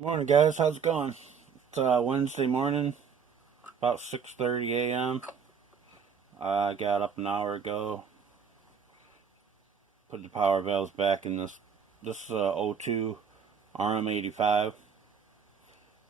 Morning, guys. How's it going? It's Wednesday morning, about 6:30 a.m. I got up an hour ago, put the power valves back in this O2 rm85.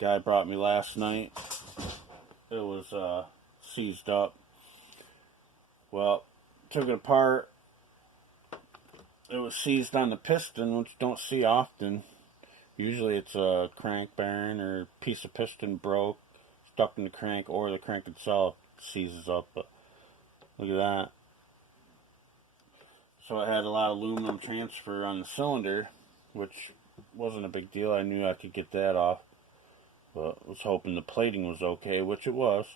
Guy brought me last night. It was seized up. Well, took it apart. It was seized on the piston, which you don't see often. Usually it's a crank bearing or piece of piston broke, stuck in the crank, or the crank itself seizes up. But look at that. So I had a lot of aluminum transfer on the cylinder, which wasn't a big deal. I knew I could get that off, but was hoping the plating was okay, which it was.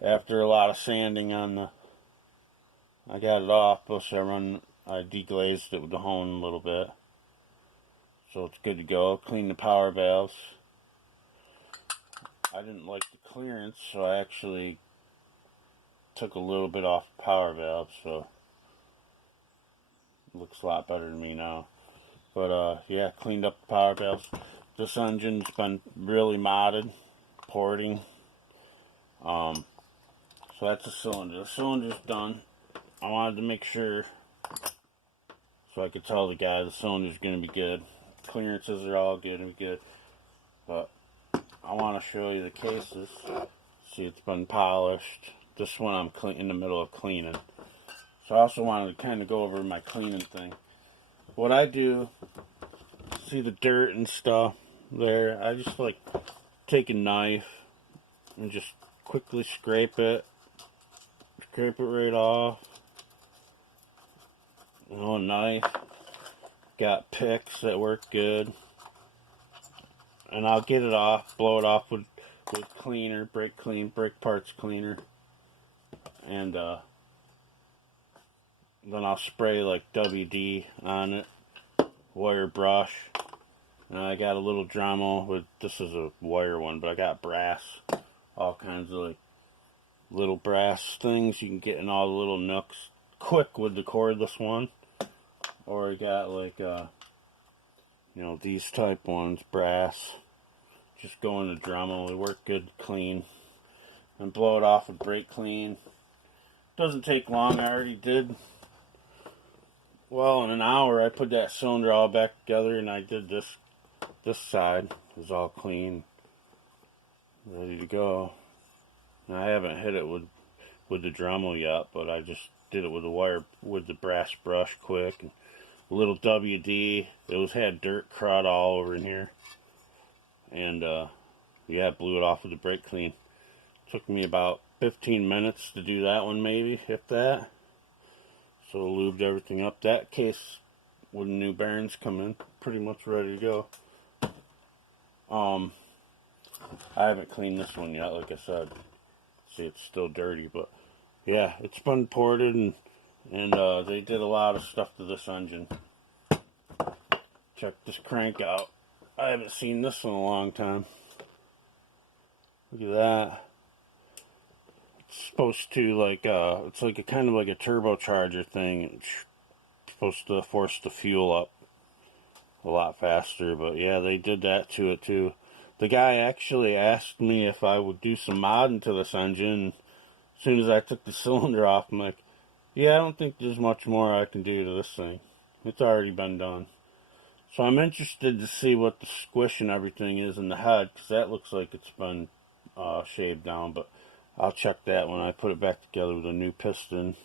After a lot of sanding I got it off. Plus I deglazed it with the hone a little bit, so it's good to go. Cleaned the power valves. I didn't like the clearance, so I actually took a little bit off the power valve, so it looks a lot better to me now. But yeah, cleaned up the power valves. This engine's been really modded, porting. So that's the cylinder. The cylinder's done. I wanted to make sure so I could tell the guy the cylinder's going to be good. Clearances are all going to be good. But I want to show you the cases. See, it's been polished. This one I'm in the middle of cleaning. So I also wanted to kind of go over my cleaning thing. What I do, see the dirt and stuff there, I just like take a knife and just quickly scrape it right off. You know, a knife. Got picks that work good. And I'll get it off, blow it off with cleaner, brake parts cleaner. And then I'll spray like WD on it, wire brush. And I got a little Dremel with, this is a wire one, but I got brass, all kinds of like little brass things you can get in all the little nooks quick with the cordless one. Or I got like these type ones, brass. Just go in the Dremel, they work good, clean. And blow it off with brake clean. Doesn't take long. I already did, well, in an hour I put that cylinder all back together, and I did this side is all clean, ready to go. And I haven't hit it with the Dremel yet, but I just did it with the brass brush quick, and a little WD. It had dirt crud all over in here, and yeah, blew it off with the brake clean. Took me about 15 minutes to do that one, maybe, if that. So lubed everything up. That case with the new bearings come in, pretty much ready to go. I haven't cleaned this one yet, like I said. See, it's still dirty, but yeah, it's been ported, and they did a lot of stuff to this engine. Check this crank out. I haven't seen this in a long time. Look at that. It's supposed to it's like a kind of like a turbocharger thing. It's supposed to force the fuel up a lot faster, but yeah, they did that to it too. The guy actually asked me if I would do some modding to this engine. As soon as I took the cylinder off, I'm like, yeah, I don't think there's much more I can do to this thing. It's already been done. So I'm interested to see what the squish and everything is in the head, because that looks like it's been shaved down, but I'll check that when I put it back together with a new piston.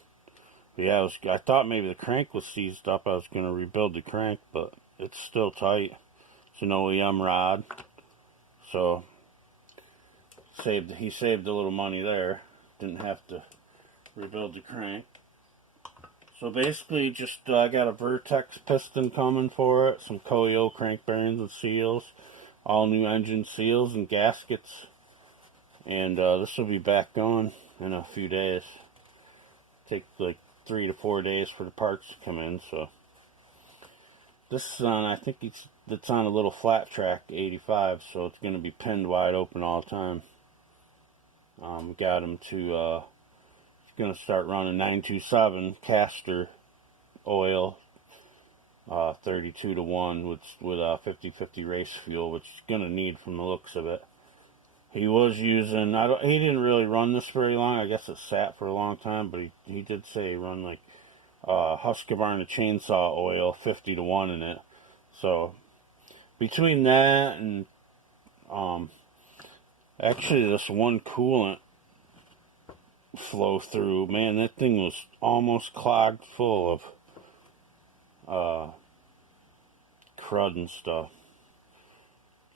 But yeah, I thought maybe the crank was seized up. I was going to rebuild the crank, but it's still tight. It's an OEM rod. So he saved a little money there. Didn't have to rebuild the crank. So basically, just I got a Vertex piston coming for it, some Koyo crank bearings and seals, all new engine seals and gaskets, and this will be back going in a few days. Take like 3 to 4 days for the parts to come in. So this is on, I think it's on a little flat track 85, so it's going to be pinned wide open all the time. Got him to going to start running 927 castor oil 32 to 1 with 50-50 race fuel, which is gonna need from the looks of it. He was using, he didn't really run this very long. I guess it sat for a long time, but he did say he run like Husqvarna chainsaw oil, 50 to 1 in it. So between that and actually this one coolant flow through, man, that thing was almost clogged full of crud and stuff.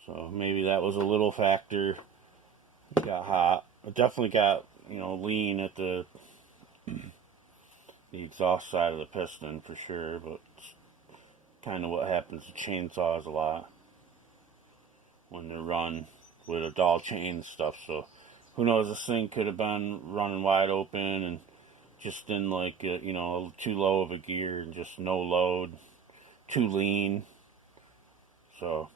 So maybe that was a little factor. It got hot. It definitely got, lean at the exhaust side of the piston for sure, but it's kind of what happens to chainsaws a lot when they're run with a dull chain stuff. So who knows, this thing could have been running wide open and just in like too low of a gear and just no load, too lean. So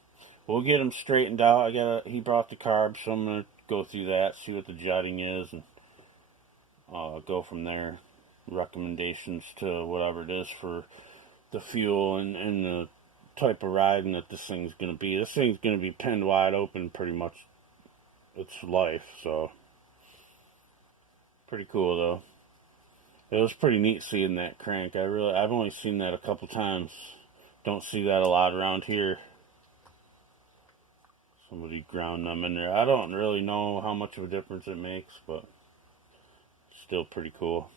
we'll get him straightened out. He brought the carbs, so I'm gonna go through that, see what the jutting is, and go from there. Recommendations to whatever it is for the fuel and the type of riding that this thing's gonna be. This thing's gonna be pinned wide open pretty much its life, so pretty cool though. It was pretty neat seeing that crank. I've only seen that a couple times. Don't see that a lot around here. Somebody ground them in there. I don't really know how much of a difference it makes, but still pretty cool.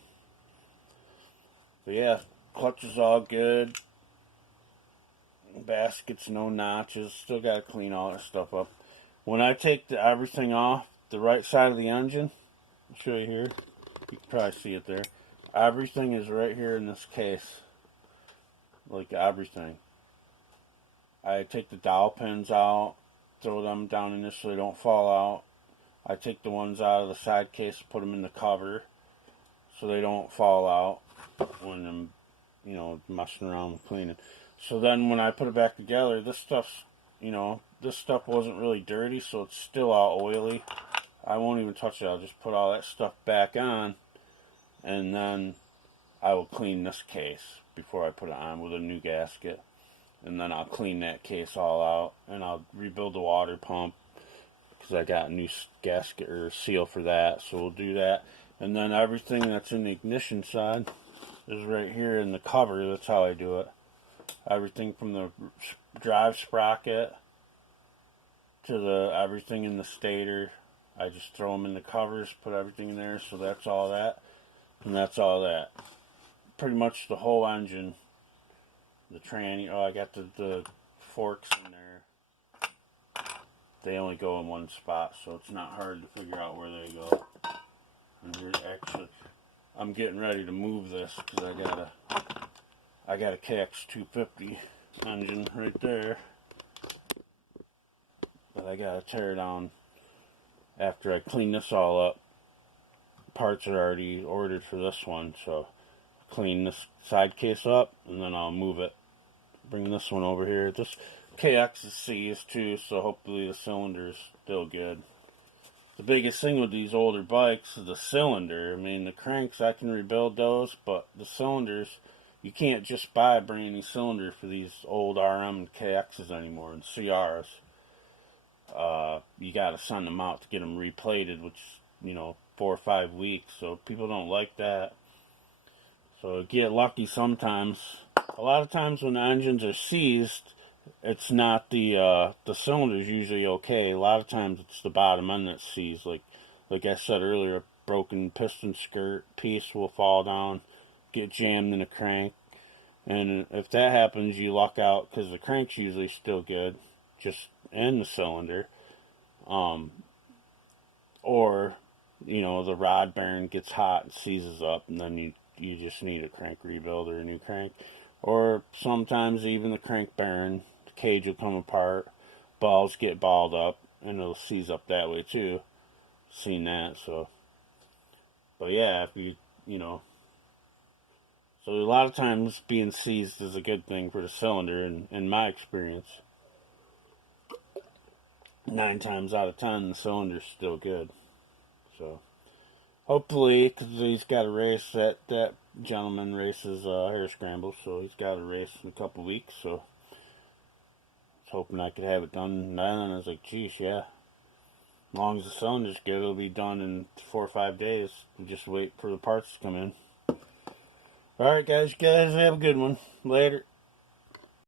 But yeah, clutch is all good. Baskets, no notches. Still got to clean all that stuff up. When I take everything off, the right side of the engine, I'll show you here. You can probably see it there. Everything is right here in this case. Like everything. I take the dowel pins out, throw them down in this so they don't fall out. I take the ones out of the side case, put them in the cover so they don't fall out when I'm, messing around with cleaning. So then when I put it back together, this stuff wasn't really dirty, so it's still all oily. I won't even touch it. I'll just put all that stuff back on, and then I will clean this case before I put it on with a new gasket. And then I'll clean that case all out, and I'll rebuild the water pump because I got a new gasket or seal for that. So we'll do that. And then everything that's in the ignition side is right here in the cover. That's how I do it. Everything from the drive sprocket to everything in the stator, I just throw them in the covers, put everything in there. So that's all that, and that's all that. Pretty much the whole engine. The tranny, I got the forks in there. They only go in one spot, so it's not hard to figure out where they go. And here's actually, I'm getting ready to move this because I got a KX250 engine right there. But I gotta tear down after I clean this all up. Parts are already ordered for this one, so clean this side case up and then I'll move it. Bring this one over here. This KX is seized too, so hopefully the cylinder's still good. The biggest thing with these older bikes is the cylinder. I mean, the cranks, I can rebuild those, but the cylinders, you can't just buy a brand new cylinder for these old RM and KXs anymore, and CRs. You gotta send them out to get them replated, which, 4 or 5 weeks, so people don't like that. So get lucky sometimes. A lot of times when the engines are seized, it's not the cylinder's usually okay. A lot of times it's the bottom end that's seized. Like I said earlier, a broken piston skirt piece will fall down, get jammed in the crank. And if that happens, you luck out because the crank's usually still good, just in the cylinder. Or, the rod bearing gets hot and seizes up, and then you just need a crank rebuild or a new crank. Or sometimes even the crank bearing, the cage will come apart, balls get balled up, and it'll seize up that way too. Seen that, so. But yeah, if so a lot of times being seized is a good thing for the cylinder, in my experience. 9 times out of 10, the cylinder's still good. So, hopefully, because he's got a race, that gentleman races hare scrambles, so he's got a race in a couple weeks, so I was hoping I could have it done then, and I was like, geez, yeah. As long as the cylinder's good, it'll be done in 4 or 5 days. We just wait for the parts to come in. Alright, guys, you guys have a good one. Later.